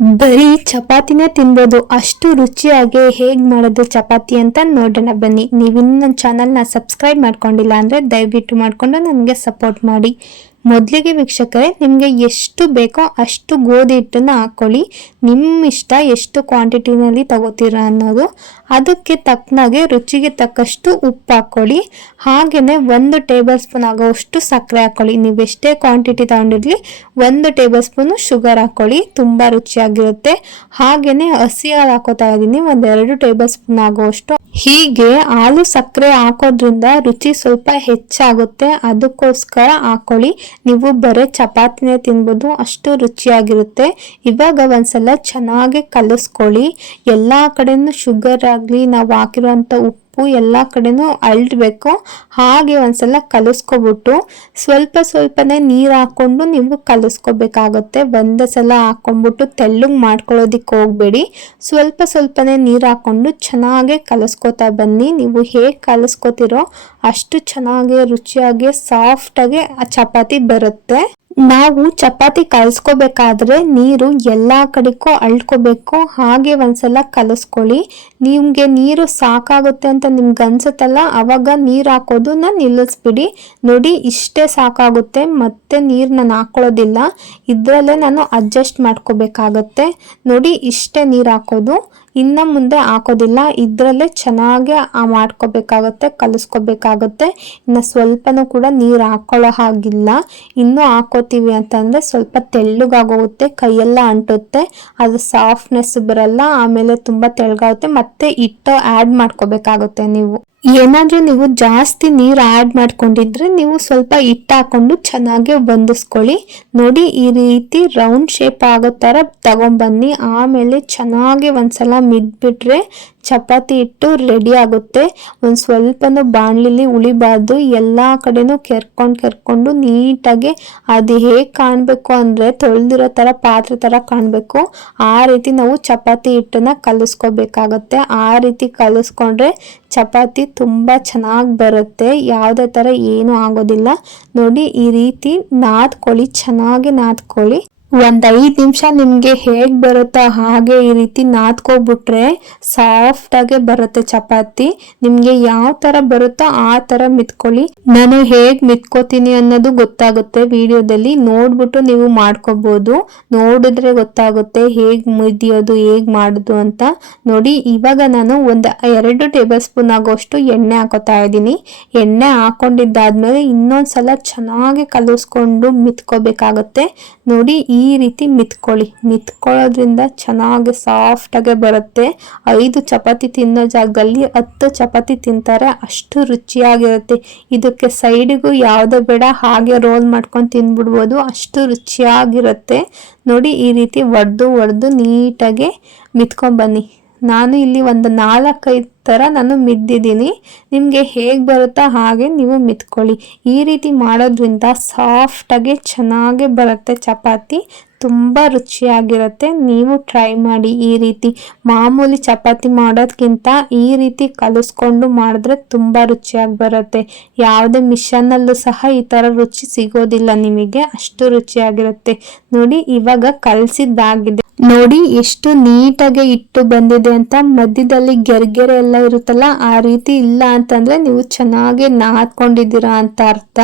ಬರೀ ಚಪಾತಿನೇ ತಿನ್ಬೋದು. ಅಷ್ಟು ರುಚಿಯಾಗಿ ಹೇಗೆ ಮಾಡೋದು ಚಪಾತಿ ಅಂತ ನೋಡೋಣ ಬನ್ನಿ. ನೀವಿನ್ನು ನನ್ನ ಚಾನಲ್ನ ಸಬ್ಸ್ಕ್ರೈಬ್ ಮಾಡ್ಕೊಂಡಿಲ್ಲ ಅಂದರೆ ದಯವಿಟ್ಟು ಮಾಡಿಕೊಂಡು ನನಗೆ ಸಪೋರ್ಟ್ ಮಾಡಿ. ಮೊದಲಿಗೆ ವೀಕ್ಷಕರೇ, ನಿಮಗೆ ಎಷ್ಟು ಬೇಕೋ ಅಷ್ಟು ಗೋಧಿ ಹಿಟ್ಟನ್ನು ಹಾಕ್ಕೊಳ್ಳಿ. ನಿಮ್ಮ ಇಷ್ಟ ಎಷ್ಟು ಕ್ವಾಂಟಿಟಿನಲ್ಲಿ ತಗೋತೀರಾ ಅನ್ನೋದು. ಅದಕ್ಕೆ ತಕ್ಕನಾಗೆ ರುಚಿಗೆ ತಕ್ಕಷ್ಟು ಉಪ್ಪು ಹಾಕ್ಕೊಳ್ಳಿ. ಹಾಗೆಯೇ ಒಂದು ಟೇಬಲ್ ಸ್ಪೂನ್ ಆಗೋವಷ್ಟು ಸಕ್ಕರೆ ಹಾಕ್ಕೊಳ್ಳಿ. ನೀವು ಎಷ್ಟೇ ಕ್ವಾಂಟಿಟಿ ತಗೊಂಡಿರಲಿ ಒಂದು ಟೇಬಲ್ ಸ್ಪೂನು ಶುಗರ್ ಹಾಕ್ಕೊಳ್ಳಿ. ತುಂಬ ರುಚಿಯಾಗಿರುತ್ತೆ. ಹಾಗೆಯೇ ಹಸಿ ಹಾಲು ಹಾಕೋತಾ ಇದ್ದೀನಿ. ಒಂದೆರಡು ಟೇಬಲ್ ಸ್ಪೂನ್ ಆಗುವಷ್ಟು ಹೀಗೆ ಹಾಲು ಸಕ್ಕರೆ ಹಾಕೋದ್ರಿಂದ ರುಚಿ ಸ್ವಲ್ಪ ಹೆಚ್ಚಾಗುತ್ತೆ. ಅದಕ್ಕೋಸ್ಕರ ಹಾಕೊಳ್ಳಿ ನೀವು ಬರೀ ಚಪಾತಿನೇ ತಿನ್ಬೋದು. ಅಷ್ಟು ರುಚಿಯಾಗಿರುತ್ತೆ. ಇವಾಗ ಒಂದ್ಸಲ ಚೆನ್ನಾಗಿ ಕಲಿಸ್ಕೊಳ್ಳಿ. ಎಲ್ಲ ಕಡೆನೂ ಶುಗರ್ ಆಗಲಿ, ನಾವು ಹಾಕಿರುವಂಥ ಉಪ್ಪು ಎಲ್ಲ ಕಡೆನೂ ಅಳ್ಬೇಕು. ಹಾಗೆ ಒಂದ್ಸಲ ಕಲಿಸ್ಕೊಬಿಟ್ಟು ಸ್ವಲ್ಪ ಸ್ವಲ್ಪನೇ ನೀರು ಹಾಕ್ಕೊಂಡು ನೀವು ಕಲಿಸ್ಕೋಬೇಕಾಗುತ್ತೆ. ಒಂದೇ ಸಲ ಹಾಕೊಂಡ್ಬಿಟ್ಟು ತೆಳ್ಳಗೆ ಮಾಡ್ಕೊಳ್ಳೋದಿಕ್ಕೆ ಹೋಗಬೇಡಿ. ಸ್ವಲ್ಪ ಸ್ವಲ್ಪನೇ ನೀರು ಹಾಕ್ಕೊಂಡು ಚೆನ್ನಾಗೆ ಕಲಿಸ್ಕೊತಾ ಬನ್ನಿ. ನೀವು ಹೇಗೆ ಕಲಿಸ್ಕೊತಿರೋ ಅಷ್ಟು ಚೆನ್ನಾಗಿ ರುಚಿಯಾಗಿ ಸಾಫ್ಟಾಗಿ ಆ ಚಪಾತಿ ಬರುತ್ತೆ. ನಾವು ಚಪಾತಿ ಕಲಿಸ್ಕೋಬೇಕಾದ್ರೆ ನೀರು ಎಲ್ಲ ಕಡೆಗೂ ಅಳ್ಕೋಬೇಕು. ಹಾಗೆ ಒಂದ್ಸಲ ಕಲಿಸ್ಕೊಳ್ಳಿ. ನಿಮಗೆ ನೀರು ಸಾಕಾಗುತ್ತೆ ಅಂತ ನಿಮ್ಗೆ ಅನ್ಸುತ್ತಲ್ಲ, ಅವಾಗ ನೀರು ಹಾಕೋದನ್ನ ನಿಲ್ಲಿಸ್ಬಿಡಿ. ನೋಡಿ, ಇಷ್ಟೇ ಸಾಕಾಗುತ್ತೆ. ಮತ್ತೆ ನೀರು ನಾನು ಹಾಕೊಳ್ಳೋದಿಲ್ಲ. ಇದರಲ್ಲೇ ನಾನು ಅಡ್ಜಸ್ಟ್ ಮಾಡ್ಕೋಬೇಕಾಗತ್ತೆ. ನೋಡಿ, ಇಷ್ಟೇ ನೀರು ಹಾಕೋದು. ಇನ್ನು ಮುಂದೆ ಹಾಕೋದಿಲ್ಲ. ಇದರಲ್ಲೇ ಚೆನ್ನಾಗಿ ಮಾಡ್ಕೋಬೇಕಾಗತ್ತೆ, ಕಲಿಸ್ಕೋಬೇಕಾಗತ್ತೆ. ಇನ್ನು ಸ್ವಲ್ಪನೂ ಕೂಡ ನೀರು ಹಾಕೊಳ್ಳೋ ಹಾಗಿಲ್ಲ. ಇನ್ನೂ ಹಾಕೋತೀವಿ ಅಂತಂದರೆ ಸ್ವಲ್ಪ ತೆಳ್ಳಗಾಗೋಗುತ್ತೆ, ಕೈಯೆಲ್ಲ ಅಂಟುತ್ತೆ, ಅದು ಸಾಫ್ಟ್ನೆಸ್ ಬರಲ್ಲ, ಆಮೇಲೆ ತುಂಬ ತೆಳ್ಳಗಾಗುತ್ತೆ. ಮತ್ತೆ ಹಿಟ್ಟು ಆ್ಯಡ್ ಮಾಡ್ಕೋಬೇಕಾಗುತ್ತೆ ನೀವು. ಏನಾದರೂ ನೀವು ಜಾಸ್ತಿ ನೀರು ಆ್ಯಡ್ ಮಾಡ್ಕೊಂಡಿದ್ರೆ ನೀವು ಸ್ವಲ್ಪ ಹಿಟ್ಟು ಹಾಕೊಂಡು ಚೆನ್ನಾಗಿ ಬಂದಿಸ್ಕೊಳ್ಳಿ. ನೋಡಿ, ಈ ರೀತಿ ರೌಂಡ್ ಶೇಪ್ ಆಗೋ ಥರ ತಗೊಂಬನ್ನಿ ಆಮೇಲೆ ಚೆನ್ನಾಗಿ ಒಂದ್ಸಲ ಮಿದ್ಬಿಟ್ರೆ ಚಪಾತಿ ಹಿಟ್ಟು ರೆಡಿ ಆಗುತ್ತೆ. ಒಂದು ಸ್ವಲ್ಪನೂ ಬಾಣಲಿಲಿ ಉಳಿಬಾರ್ದು. ಎಲ್ಲ ಕಡೆನೂ ಕೆರ್ಕೊಂಡು ಕೆರ್ಕೊಂಡು ನೀಟಾಗಿ ಅದು ಹೇಗೆ ಕಾಣಬೇಕು ಅಂದರೆ ತೊಳೆದಿರೋ ಥರ ಪಾತ್ರೆ ಥರ ಕಾಣಬೇಕು. ಆ ರೀತಿ ನಾವು ಚಪಾತಿ ಹಿಟ್ಟನ್ನು ಕಲಿಸ್ಕೋಬೇಕಾಗತ್ತೆ. ಆ ರೀತಿ ಕಲಿಸ್ಕೊಂಡ್ರೆ ಚಪಾತಿ ತುಂಬ ಚೆನ್ನಾಗಿ ಬರುತ್ತೆ. ಯಾವುದೇ ಥರ ಏನೂ ಆಗೋದಿಲ್ಲ. ನೋಡಿ ಈ ರೀತಿ ನಾದ್ಕೊಳ್ಳಿ, ಚೆನ್ನಾಗಿ ನಾದ್ಕೊಳ್ಳಿ. ಒಂದ್ ಐದ್ ನಿಮಿಷ ನಿಮ್ಗೆ ಹೇಗ್ ಬರುತ್ತೋ ಹಾಗೆ ಈ ರೀತಿ ನಾದ್ಕೊಬಿಟ್ರೆ ಸಾಫ್ಟ್ ಆಗಿ ಬರುತ್ತೆ ಚಪಾತಿ. ನಿಮ್ಗೆ ಯಾವ ತರ ಬರುತ್ತೋ ಆ ತರ ಮಿತ್ಕೊಳ್ಳಿ. ನಾನು ಹೇಗ್ ಮಿತ್ಕೋತೀನಿ ಅನ್ನೋದು ಗೊತ್ತಾಗುತ್ತೆ ವಿಡಿಯೋದಲ್ಲಿ. ನೋಡ್ಬಿಟ್ಟು ನೀವು ಮಾಡ್ಕೋಬಹುದು ನೋಡಿದ್ರೆ ಗೊತ್ತಾಗುತ್ತೆ ಹೇಗ್ ಮುದಿಯೋದು ಹೇಗ್ ಮಾಡೋದು ಅಂತ. ನೋಡಿ, ಇವಾಗ ನಾನು ಒಂದು ಎರಡು ಟೇಬಲ್ ಸ್ಪೂನ್ ಆಗೋಷ್ಟು ಎಣ್ಣೆ ಹಾಕೋತಾ ಇದ್ದೀನಿ. ಎಣ್ಣೆ ಹಾಕೊಂಡಿದ್ದಾದ್ಮೇಲೆ ಇನ್ನೊಂದ್ಸಲ ಚೆನ್ನಾಗಿ ಕಲಿಸ್ಕೊಂಡು ಮಿತ್ಕೋಬೇಕಾಗತ್ತೆ. ನೋಡಿ ಈ ರೀತಿ ಮಿತ್ಕೊಳ್ಳಿ. ಮಿತ್ಕೊಳ್ಳೋದ್ರಿಂದ ಚೆನ್ನಾಗಿ ಸಾಫ್ಟಾಗೆ ಬರುತ್ತೆ. ಐದು ಚಪಾತಿ ತಿನ್ನೋ ಜಾಗದಲ್ಲಿ ಹತ್ತು ಚಪಾತಿ ತಿಂತಾರೆ, ಅಷ್ಟು ರುಚಿಯಾಗಿರುತ್ತೆ. ಇದಕ್ಕೆ ಸೈಡಿಗೂ ಯಾವುದೇ ಬೇಡ, ಹಾಗೆ ರೋಲ್ ಮಾಡ್ಕೊಂಡು ತಿಂದ್ಬಿಡ್ಬೋದು ಅಷ್ಟು ರುಚಿಯಾಗಿರುತ್ತೆ. ನೋಡಿ ಈ ರೀತಿ ಒಡೆದು ಒಡೆದು ನೀಟಾಗಿ ಮಿತ್ಕೊಂಬನ್ನಿ ನಾನು ಇಲ್ಲಿ ಒಂದು ನಾಲ್ಕೈದು ಥರ ನಾನು ಮಿದ್ದಿದ್ದೀನಿ. ನಿಮಗೆ ಹೇಗೆ ಬರುತ್ತಾ ಹಾಗೆ ನೀವು ಮಿತ್ಕೊಳ್ಳಿ. ಈ ರೀತಿ ಮಾಡೋದ್ರಿಂದ ಸಾಫ್ಟಾಗಿ ಚೆನ್ನಾಗಿ ಬರುತ್ತೆ ಚಪಾತಿ. ತುಂಬ ರುಚಿಯಾಗಿರುತ್ತೆ. ನೀವು ಟ್ರೈ ಮಾಡಿ ಈ ರೀತಿ. ಮಾಮೂಲಿ ಚಪಾತಿ ಮಾಡೋದಕ್ಕಿಂತ ಈ ರೀತಿ ಕಲಿಸ್ಕೊಂಡು ಮಾಡಿದ್ರೆ ತುಂಬ ರುಚಿಯಾಗಿ ಬರುತ್ತೆ. ಯಾವುದೇ ಮಿಷನ್ನಲ್ಲೂ ಸಹ ಈ ಥರ ರುಚಿ ಸಿಗೋದಿಲ್ಲ ನಿಮಗೆ. ಅಷ್ಟು ರುಚಿಯಾಗಿರುತ್ತೆ. ನೋಡಿ, ಇವಾಗ ಕಲಸಿದ್ದಾಗಿದೆ. ನೋಡಿ ಎಷ್ಟು ನೀಟಾಗಿ ಇಟ್ಟು ಬಂದಿದೆ ಅಂತ. ಮಧ್ಯದಲ್ಲಿ ಗೆರೆಗೆರೆ ಎಲ್ಲ ಇರುತ್ತಲ್ಲ, ಆ ರೀತಿ ಇಲ್ಲ ಅಂತಂದ್ರೆ ನೀವು ಚೆನ್ನಾಗಿ ನಾದ್ಕೊಂಡಿದ್ದೀರಾ ಅಂತ ಅರ್ಥ.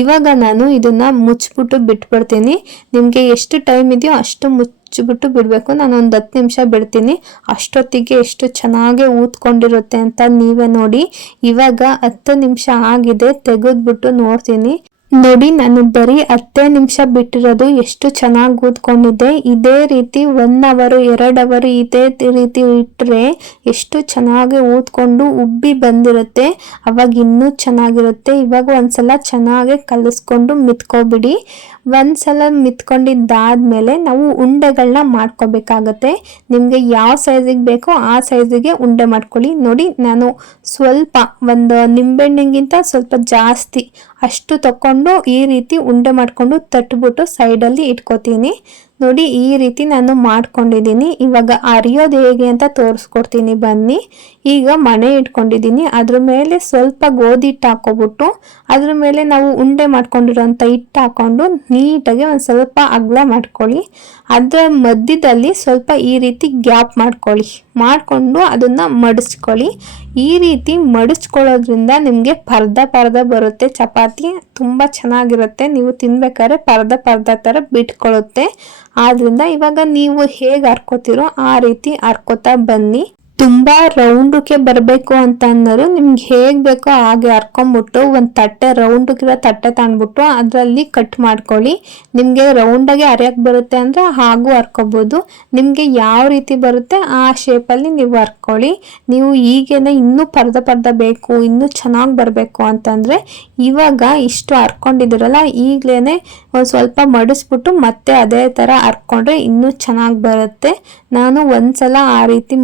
ಇವಾಗ ನಾನು ಇದನ್ನ ಮುಚ್ಚಿಬಿಟ್ಟು ಬಿಟ್ಬಿಡ್ತೀನಿ. ನಿಮಗೆ ಎಷ್ಟು ಟೈಮ್ ಇದೆಯೋ ಅಷ್ಟು ಮುಚ್ಚಿಬಿಟ್ಟು ಬಿಡಬೇಕು. ನಾನು ಒಂದು ಹತ್ತು ನಿಮಿಷ ಬಿಡ್ತೀನಿ. ಅಷ್ಟೊತ್ತಿಗೆ ಎಷ್ಟು ಚೆನ್ನಾಗಿ ಊದ್ಕೊಂಡಿರುತ್ತೆ ಅಂತ ನೀವೇ ನೋಡಿ. ಇವಾಗ ಹತ್ತು ನಿಮಿಷ ಆಗಿದೆ, ತೆಗೆದ್ಬಿಟ್ಟು ನೋಡ್ತೀನಿ. ನೋಡಿ, ನಾನು ಬರೀ ಹತ್ತೇ ನಿಮಿಷ ಬಿಟ್ಟಿರೋದು ಎಷ್ಟು ಚೆನ್ನಾಗಿ ಊದ್ಕೊಂಡಿದ್ದೆ. ಇದೇ ರೀತಿ ಒನ್ ಅವರು, ಎರಡು ಅವರು ಇದೇ ರೀತಿ ಇಟ್ಟರೆ ಎಷ್ಟು ಚೆನ್ನಾಗಿ ಊದ್ಕೊಂಡು ಉಬ್ಬಿ ಬಂದಿರುತ್ತೆ. ಅವಾಗ ಇನ್ನೂ ಚೆನ್ನಾಗಿರುತ್ತೆ. ಇವಾಗ ಒಂದ್ಸಲ ಚೆನ್ನಾಗಿ ಕಲಿಸ್ಕೊಂಡು ಮಿತ್ಕೊಬಿಡಿ. ಒಂದ್ಸಲ ಮಿತ್ಕೊಂಡಿದ್ದಾದ್ಮೇಲೆ ನಾವು ಉಂಡೆಗಳನ್ನ ಮಾಡ್ಕೋಬೇಕಾಗತ್ತೆ. ನಿಮಗೆ ಯಾವ ಸೈಜಿಗೆ ಬೇಕೋ ಆ ಸೈಜಿಗೆ ಉಂಡೆ ಮಾಡ್ಕೊಳ್ಳಿ. ನೋಡಿ, ನಾನು ಸ್ವಲ್ಪ ಒಂದು ನಿಂಬೆಹಣ್ಣಿಗಿಂತ ಸ್ವಲ್ಪ ಜಾಸ್ತಿ ಅಷ್ಟು ತಕ್ಕೊಂಡು ಈ ರೀತಿ ಉಂಡೆ ಮಾಡಿಕೊಂಡು ತಟ್ಬಿಟ್ಟು ಸೈಡಲ್ಲಿ ಇಟ್ಕೋತೀನಿ. ನೋಡಿ, ಈ ರೀತಿ ನಾನು ಮಾಡ್ಕೊಂಡಿದ್ದೀನಿ. ಇವಾಗ ಅರಿಯೋದು ಹೇಗೆ ಅಂತ ತೋರಿಸ್ಕೊಡ್ತೀನಿ. ಬನ್ನಿ. ಈಗ ಮಣೆ ಇಟ್ಕೊಂಡಿದ್ದೀನಿ. ಅದ್ರ ಮೇಲೆ ಸ್ವಲ್ಪ ಗೋಧಿ ಹಿಟ್ಟು ಹಾಕೋಬಿಟ್ಟು, ಅದ್ರ ಮೇಲೆ ನಾವು ಉಂಡೆ ಮಾಡ್ಕೊಂಡಿರೋಂಥ ಹಿಟ್ಟು ಹಾಕೊಂಡು ನೀಟಾಗಿ ಒಂದು ಸ್ವಲ್ಪ ಅಗಲ ಮಾಡ್ಕೊಳ್ಳಿ. ಅದರ ಮಧ್ಯದಲ್ಲಿ ಸ್ವಲ್ಪ ಈ ರೀತಿ ಗ್ಯಾಪ್ ಮಾಡ್ಕೊಳ್ಳಿ. ಮಾಡಿಕೊಂಡು ಅದನ್ನು ಮಡಿಸ್ಕೊಳ್ಳಿ ಈ ರೀತಿ ಮಡಿಸ್ಕೊಳ್ಳೋದ್ರಿಂದ ನಿಮಗೆ ಪರ್ದ ಪರ್ದ ಬರುತ್ತೆ. ಚಪಾತಿ ತುಂಬ ಚೆನ್ನಾಗಿರುತ್ತೆ. ನೀವು ತಿನ್ಬೇಕಾದ್ರೆ ಪರ್ದ ಪರ್ದ ಥರ ಬಿಟ್ಕೊಳ್ಳುತ್ತೆ. ಆದ್ರಿಂದ ಇವಾಗ ನೀವು ಹೇಗೆ ಹರ್ಕೋತಿರೋ ಆ ರೀತಿ ಹರ್ಕೋತಾ ಬನ್ನಿ. ತುಂಬಾ ರೌಂಡಕ್ಕೆ ಬರಬೇಕು ಅಂತ ಅನ್ನೋರು ನಿಮ್ಗೆ ಹೇಗೆ ಬೇಕೋ ಹಾಗೆ ಹರ್ಕೊಂಬಿಟ್ಟು ಒಂದು ತಟ್ಟೆ ರೌಂಡಕ್ಕಿರೋ ತಟ್ಟೆ ತಗೊಂಡ್ಬಿಟ್ಟು ಅದರಲ್ಲಿ ಕಟ್ ಮಾಡ್ಕೊಳ್ಳಿ. ನಿಮಗೆ ರೌಂಡಾಗಿ ಅರಿಯಕ್ಕೆ ಬರುತ್ತೆ ಅಂದರೆ ಹಾಗೂ ಹರ್ಕೊಬೋದು. ನಿಮಗೆ ಯಾವ ರೀತಿ ಬರುತ್ತೆ ಆ ಶೇಪಲ್ಲಿ ನೀವು ಹರ್ಕೊಳ್ಳಿ. ನೀವು ಈಗೇನೆ ಇನ್ನೂ ಪರ್ದ ಪರ್ದ ಬೇಕು, ಇನ್ನೂ ಚೆನ್ನಾಗಿ ಬರಬೇಕು ಅಂತಂದರೆ ಇವಾಗ ಇಷ್ಟು ಹರ್ಕೊಂಡಿದ್ದೀರಲ್ಲ ಈಗಲೇ ಒಂದು ಸ್ವಲ್ಪ ಮಡಿಸ್ಬಿಟ್ಟು ಮತ್ತೆ ಅದೇ ಥರ ಹರ್ಕೊಂಡ್ರೆ ಇನ್ನೂ ಚೆನ್ನಾಗಿ ಬರುತ್ತೆ. ನಾನು ಒಂದ್ಸಲ ಆ ರೀತಿ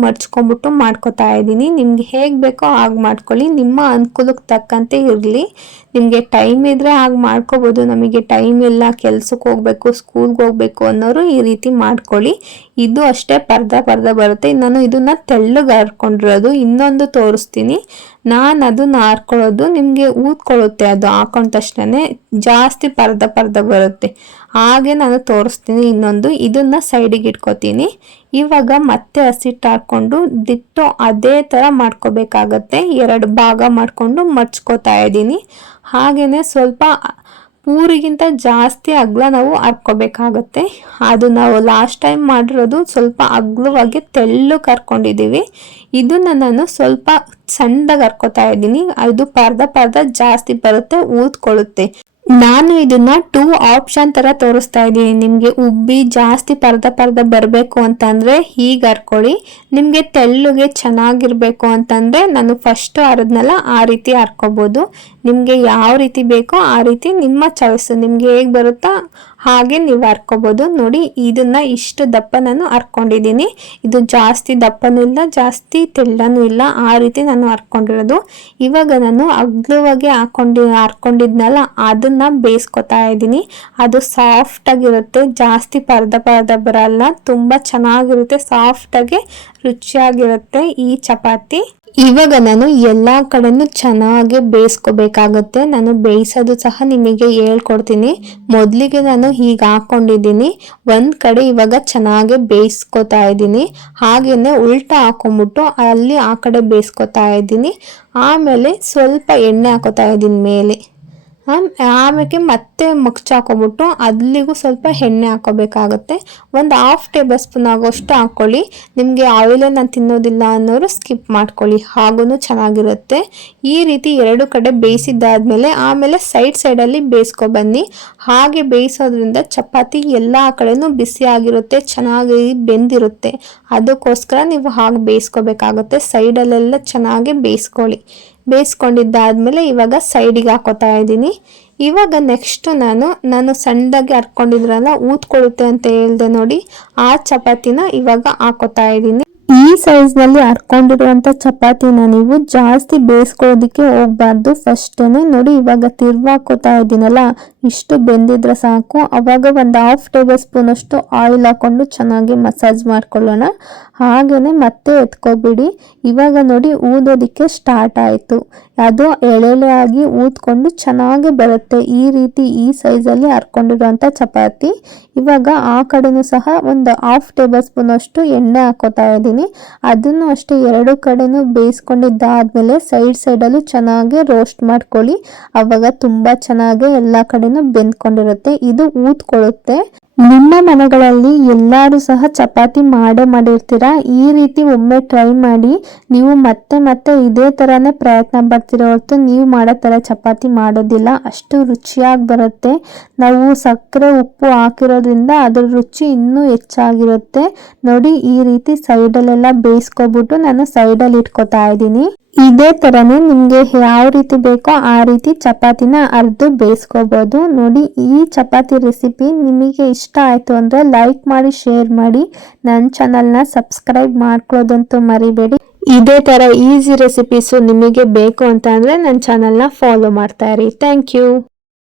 ಮಡ್ಚ್ಕೊಂಡ್ಬಿಟ್ಟು ಮಾಡ್ಕೋತಾ ಇದ್ದೀನಿ. ನಿಮ್ಗೆ ಹೇಗೆ ಬೇಕೋ ಹಾಗೆ ಮಾಡ್ಕೊಳ್ಳಿ. ನಿಮ್ಮ ಅನುಕೂಲಕ್ಕೆ ತಕ್ಕಂತೆ ಇರಲಿ. ನಿಮಗೆ ಟೈಮ್ ಇದ್ರೆ ಹಾಗೆ ಮಾಡ್ಕೋಬೋದು. ನಮಗೆ ಟೈಮ್ ಇಲ್ಲ, ಕೆಲ್ಸಕ್ಕೆ ಹೋಗ್ಬೇಕು ಸ್ಕೂಲ್ಗೆ ಹೋಗಬೇಕು ಅನ್ನೋರು ಈ ರೀತಿ ಮಾಡ್ಕೊಳ್ಳಿ. ಇದು ಅಷ್ಟೇ ಪರ್ದ ಪರ್ದ ಬರುತ್ತೆ. ನಾನು ಇದನ್ನ ತೆಳ್ಳಗೆ ಹರ್ಕೊಂಡಿರೋದು ಇನ್ನೊಂದು ತೋರಿಸ್ತೀನಿ. ನಾನು ಅದನ್ನ ಹಾರ್ಕೊಳ್ಳೋದು ನಿಮಗೆ ಊದ್ಕೊಳ್ಳುತ್ತೆ ಅದು ಹಾಕೊಂಡ ತಕ್ಷಣ ಜಾಸ್ತಿ ಪರ್ದ ಪರ್ದ ಬರುತ್ತೆ. ಹಾಗೆ ನಾನು ತೋರಿಸ್ತೀನಿ ಇನ್ನೊಂದು. ಇದನ್ನ ಸೈಡಿಗೆ ಇಟ್ಕೋತೀನಿ. ಇವಾಗ ಮತ್ತೆ ಹಸಿಟ್ಟು ಹಾಕ್ಕೊಂಡು ದಿಟ್ಟು ಅದೇ ಥರ ಮಾಡ್ಕೋಬೇಕಾಗತ್ತೆ. ಎರಡು ಭಾಗ ಮಾಡಿಕೊಂಡು ಮಡ್ಚ್ಕೋತಾ ಇದ್ದೀನಿ. ಹಾಗೆಯೇ ಸ್ವಲ್ಪ ಪೂರಿಗಿಂತ ಜಾಸ್ತಿ ಅಗ್ಲ ನಾವು ಹರ್ಕೋಬೇಕಾಗತ್ತೆ. ಅದು ನಾವು ಲಾಸ್ಟ್ ಟೈಮ್ ಮಾಡಿರೋದು ಸ್ವಲ್ಪ ಅಗ್ಲವಾಗಿ ತೆಳ್ಳು ಕರ್ಕೊಂಡಿದ್ದೀವಿ. ಇದನ್ನು ನಾನು ಸ್ವಲ್ಪ ಸಣ್ಣದಾಗಿ ಹರ್ಕೋತಾ ಇದ್ದೀನಿ. ಅದು ಪರ್ದ ಪರ್ದ ಜಾಸ್ತಿ ಬರುತ್ತೆ, ಊದ್ಕೊಳ್ಳುತ್ತೆ. ನಾನು ಇದನ್ನ ಟೂ ಆಪ್ಷನ್ ತರ ತೋರಿಸ್ತಾ ಇದ್ದೀನಿ. ನಿಮ್ಗೆ ಉಬ್ಬಿ ಜಾಸ್ತಿ ಪರ್ದ ಪರ್ದ ಬರಬೇಕು ಅಂತಂದ್ರೆ ಹೀಗೆ ಹರ್ಕೊಳ್ಳಿ. ನಿಮ್ಗೆ ತೆಳ್ಳುಗೆ ಚೆನ್ನಾಗಿರ್ಬೇಕು ಅಂತಂದ್ರೆ ನಾನು ಫಸ್ಟ್ ಹರಿದ್ನಲ್ಲ ಆ ರೀತಿ ಹರ್ಕೋಬಹುದು ನಿಮ್ಗೆ ಯಾವ ರೀತಿ ಬೇಕೋ ಆ ರೀತಿ ನಿಮ್ಮ ಚಾಯ್ಸ್ ನಿಮ್ಗೆ ಹೇಗೆ ಬರುತ್ತಾ ಹಾಗೆ ನೀವು ಹರ್ಕೋಬೋದು ನೋಡಿ, ಇದನ್ನು ಇಷ್ಟು ದಪ್ಪ ನಾನು ಹರ್ಕೊಂಡಿದ್ದೀನಿ ಇದು ಜಾಸ್ತಿ ದಪ್ಪನೂ ಇಲ್ಲ, ಜಾಸ್ತಿ ತೆಳ್ಳನೂ ಇಲ್ಲ. ಆ ರೀತಿ ನಾನು ಹರ್ಕೊಂಡಿರೋದು ಇವಾಗ ನಾನು ಅಗ್ಲವಾಗಿ ಹಾಕೊಂಡು ಹರ್ಕೊಂಡಿದ್ನಲ್ಲ ಅದನ್ನು ಬೇಯಿಸ್ಕೊತಾ ಇದ್ದೀನಿ. ಅದು ಸಾಫ್ಟಾಗಿರುತ್ತೆ ಜಾಸ್ತಿ ಪರ್ದ ಪರ್ದ ಬರಲ್ಲ. ತುಂಬ ಚೆನ್ನಾಗಿರುತ್ತೆ ಸಾಫ್ಟಾಗಿ ರುಚಿಯಾಗಿರುತ್ತೆ ಈ ಚಪಾತಿ. ಇವಾಗ ನಾನು ಎಲ್ಲ ಕಡೆನೂ ಚೆನ್ನಾಗಿ ಬೇಯಿಸ್ಕೋಬೇಕಾಗುತ್ತೆ. ನಾನು ಬೇಯಿಸೋದು ಸಹ ನಿಮಗೆ ಹೇಳ್ಕೊಡ್ತೀನಿ. ಮೊದಲಿಗೆ ನಾನು ಹೀಗೆ ಹಾಕ್ಕೊಂಡಿದ್ದೀನಿ. ಒಂದು ಕಡೆ ಇವಾಗ ಚೆನ್ನಾಗಿ ಬೇಯಿಸ್ಕೊತಾ ಇದ್ದೀನಿ. ಹಾಗೆಯೇ ಉಲ್ಟಾ ಹಾಕೊಂಬಿಟ್ಟು ಅಲ್ಲಿ ಆ ಕಡೆ ಬೇಯಿಸ್ಕೊತಾ ಇದ್ದೀನಿ. ಆಮೇಲೆ ಸ್ವಲ್ಪ ಎಣ್ಣೆ ಹಾಕೋತಾ ಇದ್ದೀನಿ ಮೇಲೆ. ಆಮೇಲೆ ಮತ್ತೆ ಮುಚ್ಚ ಹಾಕೊಬಿಟ್ಟು ಅಲ್ಲಿಗೂ ಸ್ವಲ್ಪ ಎಣ್ಣೆ ಹಾಕೋಬೇಕಾಗುತ್ತೆ. ಒಂದು ಹಾಫ್ ಟೇಬಲ್ ಸ್ಪೂನ್ ಆಗೋಷ್ಟು ಹಾಕ್ಕೊಳ್ಳಿ ನಿಮಗೆ ಆಯಿಲೇ ನಾನು ತಿನ್ನೋದಿಲ್ಲ ಅನ್ನೋರು ಸ್ಕಿಪ್ ಮಾಡ್ಕೊಳ್ಳಿ. ಹಾಗೂ ಚೆನ್ನಾಗಿರುತ್ತೆ. ಈ ರೀತಿ ಎರಡು ಕಡೆ ಬೇಯಿಸಿದ್ದಾದ್ಮೇಲೆ ಆಮೇಲೆ ಸೈಡ್ ಸೈಡಲ್ಲಿ ಬೇಯಿಸ್ಕೊ ಬನ್ನಿ. ಹಾಗೆ ಬೇಯಿಸೋದ್ರಿಂದ ಚಪಾತಿ ಎಲ್ಲ ಕಡೆನೂ ಬಿಸಿ ಆಗಿರುತ್ತೆ, ಚೆನ್ನಾಗಿ ಬೆಂದಿರುತ್ತೆ. ಅದಕ್ಕೋಸ್ಕರ ನೀವು ಹಾಗೆ ಬೇಯಿಸ್ಕೋಬೇಕಾಗುತ್ತೆ. ಸೈಡಲ್ಲೆಲ್ಲ ಚೆನ್ನಾಗಿ ಬೇಯಿಸ್ಕೊಳ್ಳಿ. ಬೇಯಿಸ್ಕೊಂಡಿದ್ದಾದ್ಮೇಲೆ ಇವಾಗ ಸೈಡಿಗೆ ಹಾಕೋತಾ ಇದ್ದೀನಿ. ಇವಾಗ ನೆಕ್ಸ್ಟ್ ನಾನು ನಾನು ಸಣ್ಣದಾಗಿ ಹರ್ಕೊಂಡಿದ್ರಲ್ಲ ಊದ್ಕೊಳ್ಳುತ್ತೆ ಅಂತ ಹೇಳ್ದೆ ನೋಡಿ, ಆ ಚಪಾತಿನ ಇವಾಗ ಹಾಕೋತಾ ಇದ್ದೀನಿ. ಈ ಸೈಜ್ ಹರ್ಕೊಂಡಿರುವಂಥ ಚಪಾತಿನ ನೀವು ಜಾಸ್ತಿ ಬೇಯಿಸ್ಕೊಳ್ಳೋದಕ್ಕೆ ಹೋಗ್ಬಾರ್ದು. ಫಸ್ಟೇ ನೋಡಿ, ಇವಾಗ ತಿರ್ವಾಕೋತಾ ಇದ್ದೀನಲ್ಲ, ಇಷ್ಟು ಬೆಂದಿದ್ರೆ ಸಾಕು. ಅವಾಗ ಒಂದು ಹಾಫ್ ಟೇಬಲ್ ಸ್ಪೂನ್ ಅಷ್ಟು ಆಯಿಲ್ ಹಾಕೊಂಡು ಚೆನ್ನಾಗಿ ಮಸಾಜ್ ಮಾಡ್ಕೊಳ್ಳೋಣ. ಹಾಗೇನೆ ಮತ್ತೆ ಎತ್ಕೊಬಿಡಿ. ಇವಾಗ ನೋಡಿ, ಊದೋದಿಕ್ಕೆ ಸ್ಟಾರ್ಟ್ ಆಯಿತು. ಅದು ಎಳೆಲೆ ಆಗಿ ಊದ್ಕೊಂಡು ಚೆನ್ನಾಗಿ ಬರುತ್ತೆ. ಈ ರೀತಿ ಈ ಸೈಜಲ್ಲಿ ಹರ್ಕೊಂಡಿರುವಂಥ ಚಪಾತಿ. ಇವಾಗ ಆ ಕಡೆನೂ ಸಹ ಒಂದು ಹಾಫ್ ಟೇಬಲ್ ಸ್ಪೂನ್ ಅಷ್ಟು ಎಣ್ಣೆ ಹಾಕೋತಾ ಇದ್ದೀನಿ. ಅದನ್ನು ಅಷ್ಟೇ ಎರಡು ಕಡೆನೂ ಬೇಯಿಸ್ಕೊಂಡಿದ್ದಾದ್ಮೇಲೆ ಸೈಡ್ ಸೈಡಲ್ಲೂ ಚೆನ್ನಾಗಿ ರೋಸ್ಟ್ ಮಾಡ್ಕೊಳ್ಳಿ. ಅವಾಗ ತುಂಬ ಚೆನ್ನಾಗಿ ಎಲ್ಲ ಕಡೆನೂ ಬೆಂದ್ಕೊಂಡಿರುತ್ತೆ. ಇದು ಊದ್ಕೊಳ್ಳುತ್ತೆ. ನಿಮ್ಮ ಮನೆಗಳಲ್ಲಿ ಎಲ್ಲರೂ ಸಹ ಚಪಾತಿ ಮಾಡೇ ಮಾಡಿರ್ತೀರಾ? ಈ ರೀತಿ ಒಮ್ಮೆ ಟ್ರೈ ಮಾಡಿ ನೀವು ಮತ್ತೆ ಮತ್ತೆ ಇದೇ ಥರನೇ ಪ್ರಯತ್ನ ಪಡ್ತಿರೋ ಹೊರತು ನೀವು ಮಾಡೋ ಥರ ಚಪಾತಿ ಮಾಡೋದಿಲ್ಲ. ಅಷ್ಟು ರುಚಿಯಾಗಿ ಬರುತ್ತೆ. ನಾವು ಸಕ್ಕರೆ ಉಪ್ಪು ಹಾಕಿರೋದ್ರಿಂದ ಅದ್ರ ರುಚಿ ಇನ್ನೂ ಹೆಚ್ಚಾಗಿರುತ್ತೆ. ನೋಡಿ ಈ ರೀತಿ ಸೈಡಲ್ಲೆಲ್ಲ ಬೇಯಿಸ್ಕೊಬಿಟ್ಟು ನಾನು ಸೈಡಲ್ಲಿ ಇಟ್ಕೋತಾ ಇದ್ದೀನಿ. ಇದೇ ತರನೇ ನಿಮ್ಗೆ ಯಾವ ರೀತಿ ಬೇಕೋ ಆ ರೀತಿ ಚಪಾತಿನ ಅರ್ದು ಬೇಯಿಸ್ಕೋಬೋದು. ನೋಡಿ, ಈ ಚಪಾತಿ ರೆಸಿಪಿ ನಿಮಗೆ ಇಷ್ಟ ಆಯ್ತು ಅಂದ್ರೆ ಲೈಕ್ ಮಾಡಿ ಶೇರ್ ಮಾಡಿ. ನನ್ನ ಚಾನಲ್ನ ಸಬ್ಸ್ಕ್ರೈಬ್ ಮಾಡ್ಕೊಳ್ಳೋದಂತೂ ಮರಿಬೇಡಿ. ಇದೇ ತರ ಈಸಿ ರೆಸಿಪೀಸು ನಿಮಗೆ ಬೇಕು ಅಂತ ಅಂದ್ರೆ ನನ್ನ ಚಾನಲ್ನ ಫಾಲೋ ಮಾಡ್ತಾ ಇರಿ. Thank you